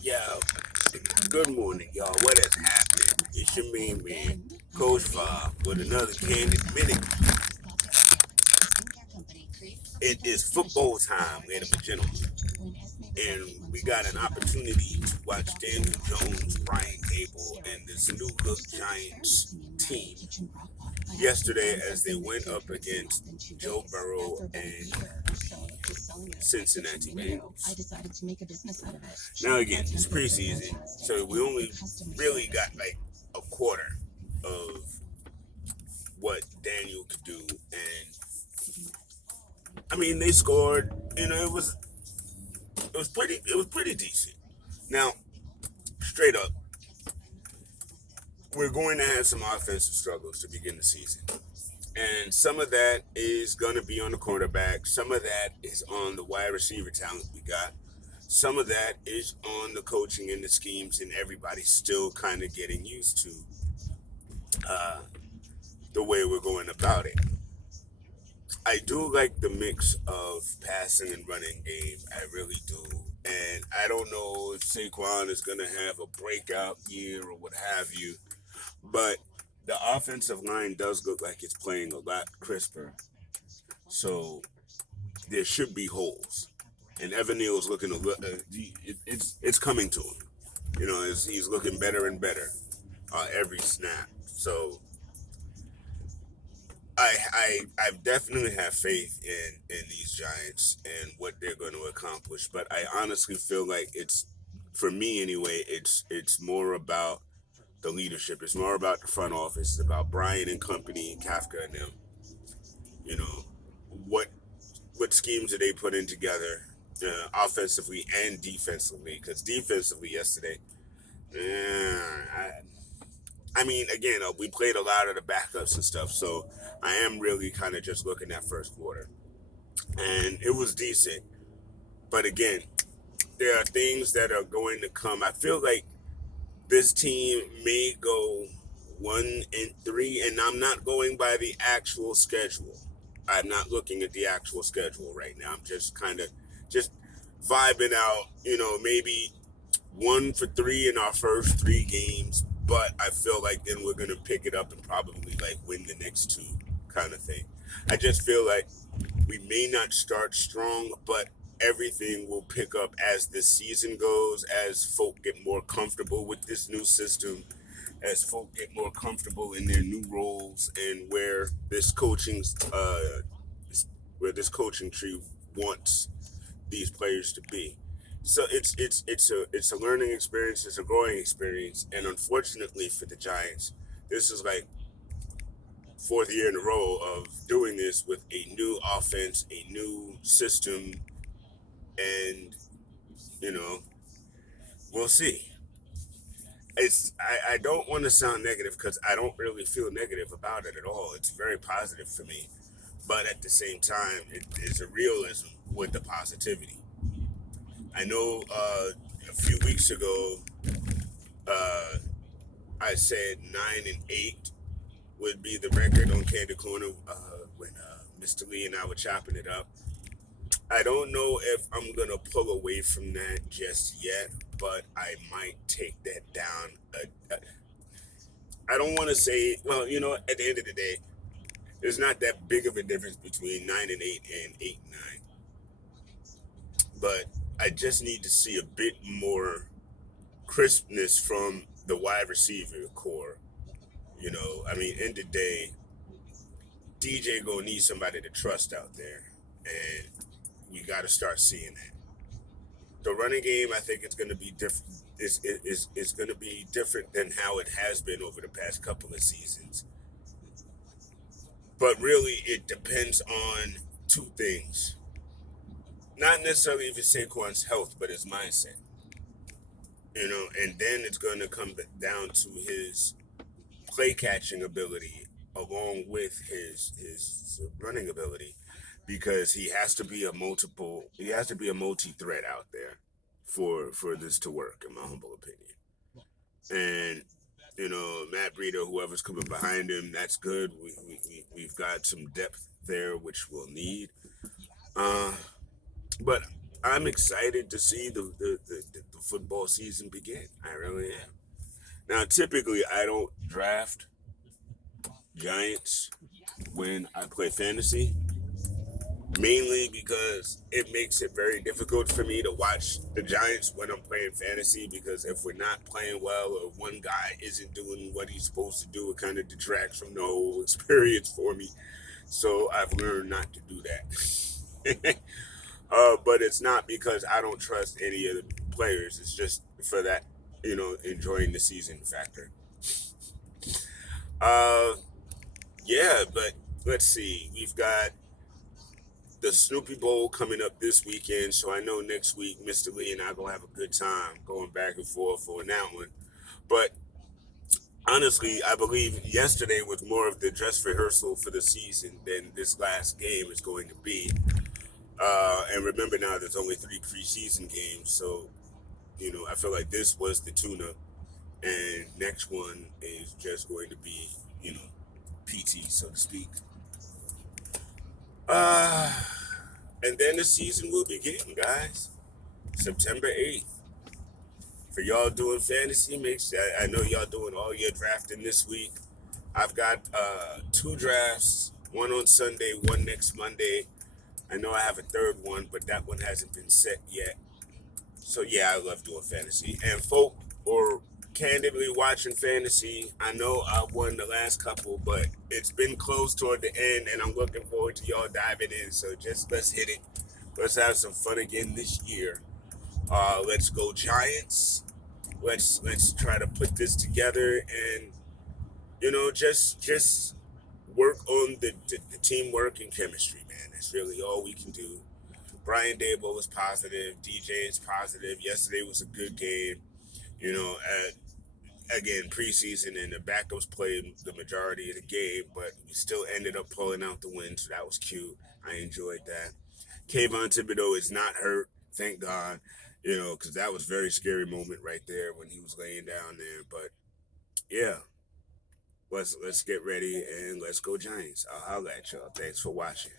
Yeah, good morning, y'all. What has happened? It's your main man, Coach Five, with another Candid Minute. It is football time, ladies and gentlemen, and we got an opportunity to watch Daniel Jones, Brian Cable, and this new look Giants team yesterday as they went up against Joe Burrow and Cincinnati Bengals. Now again, it's preseason, so we only really got like a quarter of what Daniel could do, and I mean they scored. It was pretty decent. Now, straight up, we're going to have some offensive struggles to begin the season. And some of that is going to be on the quarterback. Some of that is on the wide receiver talent we got. Some of that is on the coaching and the schemes, and everybody's still kind of getting used to uh, the way we're going about it. I do like the mix of passing and running game. I really do. And I don't know if Saquon is going to have a breakout year or what have you, but the offensive line does look like it's playing a lot crisper. So there should be holes. And Evan Neal's looking to look, it's coming to him. He's looking better and better every snap. So I definitely have faith in these Giants and what they're going to accomplish. But I honestly feel like it's, for me anyway, it's more about the leadership. It's more about the front office. It's about Brian and company, Kafka and them. You know, what what schemes did they put in together, offensively and defensively? Because defensively yesterday, I mean, again, we played a lot of the backups and stuff, so I am really kind of just looking at first quarter, and it was decent. But again, there are things that are going to come. I feel like this team may go 1-3, and I'm not going by the actual schedule. I'm not looking at the actual schedule right now. I'm just kind of just vibing out. Maybe 1-3 in our first three games, but I feel like then we're gonna pick it up and probably like win the next two, kind of thing. I just feel like we may not start strong, but everything will pick up as the season goes, as folk get more comfortable with this new system, as folk get more comfortable in their new roles, and where this coaching tree wants these players to be. So it's a learning experience, it's a growing experience, and unfortunately for the Giants, this is like fourth year in a row of doing this with a new offense, a new system, and you know we'll see. I don't want to sound negative because I don't really feel negative about it at all. It's very positive for me, but at the same time, it is a realism with the positivity. I know a few weeks ago uh, I said 9-8 would be the record on Candid Corner when Mr. Lee and I were chopping it up. I don't know if I'm gonna pull away from that just yet, but I might take that down. I don't want to say, well, at the end of the day, there's not that big of a difference between 9-8 and 8-9. But I just need to see a bit more crispness from the wide receiver core. I mean, end of the day, DJ gonna need somebody to trust out there, and we got to start seeing that. The running game, I think it's gonna be different. Is going to be different than how it has been over the past couple of seasons. But really, it depends on two things. Not necessarily even Saquon's health, but his mindset. And then it's going to come down to his play catching ability along with his running ability, because he has to be a multi threat out there for this to work, in my humble opinion. And Matt Breida, whoever's coming behind him, that's good. We've got some depth there, which we'll need. Uh, but I'm excited to see the football season begin. I really am. Now, typically, I don't draft Giants when I play fantasy, mainly because it makes it very difficult for me to watch the Giants when I'm playing fantasy. Because if we're not playing well or one guy isn't doing what he's supposed to do, it kind of detracts from the whole experience for me. So I've learned not to do that. But it's not because I don't trust any of the players. It's just for that, enjoying the season factor. Uh, yeah, but let's see. We've got the Snoopy Bowl coming up this weekend, so I know next week Mr. Lee and I gonna have a good time going back and forth on that one. But honestly, I believe yesterday was more of the dress rehearsal for the season than this last game is going to be. And remember now, there's only 3 preseason games, so I feel like this was the tune-up, and next one is just going to be, PT, so to speak. Uh, and then the season will begin, guys. September 8th. For y'all doing fantasy, I know y'all doing all your drafting this week. I've got 2 drafts, one on Sunday, one next Monday. I know I have a third one, but that one hasn't been set yet. So yeah, I love doing fantasy. And folk or candidly watching fantasy, I know I won the last couple, but it's been close toward the end, and I'm looking forward to y'all diving in. So just let's hit it. Let's have some fun again this year. Let's go Giants. Let's try to put this together, and just work on the teamwork and chemistry, man. That's really all we can do. Brian Dable was positive. DJ is positive. Yesterday was a good game. You know, again, preseason and the backups played the majority of the game, but we still ended up pulling out the win, so that was cute. I enjoyed that. Kayvon Thibodeau is not hurt, thank God, because that was a very scary moment right there when he was laying down there. But yeah, let's get ready and let's go Giants. I'll holla at y'all. Thanks for watching.